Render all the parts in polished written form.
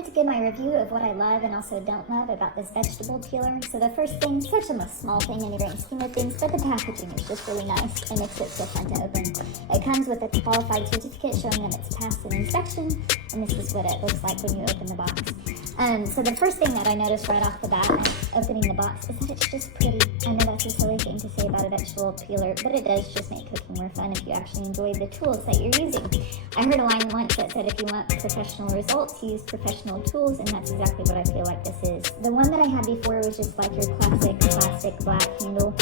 wanted to give my review of what I love and also don't love about this vegetable peeler. So the first thing, such a small thing in the grand scheme of things, but the packaging is just really nice and makes it so fun to open. It comes with a qualified certificate showing that it's passed an inspection, and this is what it looks like when you open the box. So the first thing that I noticed right off the bat opening the box is that it's just pretty. I know that's a silly thing to say about a vegetable peeler, but it does just make cooking more fun if you actually enjoy the tools that you're using. I heard a line once that said if you want professional results, use professional tools, and that's exactly what I feel like this is. The one that I had before was just like your classic plastic black handle,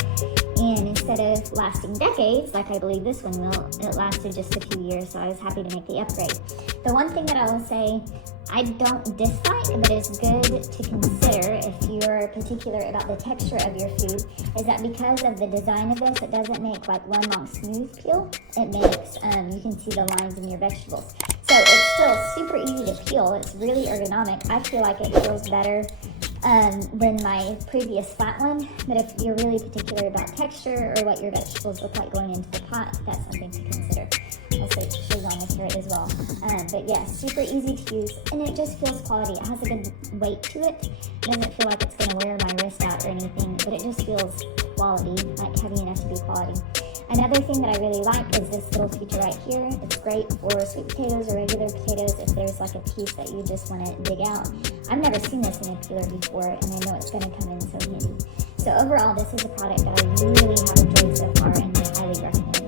and instead of lasting decades, like I believe this one will, it lasted just a few years, so I was happy to make the upgrade. The one thing that I will say I don't dislike, but it's good to consider if you're particular about the texture of your food, is that because of the design of this, it doesn't make like one long smooth peel. It makes, you can see the lines in your vegetables. So it's still super easy to peel. It's really ergonomic. I feel like it feels better than my previous flat one, but if you're really particular about texture or what your vegetables look like going into the pot, that's something to consider. Also, it shows on the carrot as well. But yeah, super easy to use, and it just feels quality. It has a good weight to it. It doesn't feel like it's going to wear my wrist out or anything, but it just feels quality, like heavy enough to be quality. Another thing that I really like is this little feature right here. It's great for sweet potatoes or regular potatoes if there's like a piece that you just want to dig out. I've never seen this in a peeler before, and I know it's going to come in so handy. So overall, this is a product that I really have enjoyed so far and highly recommend.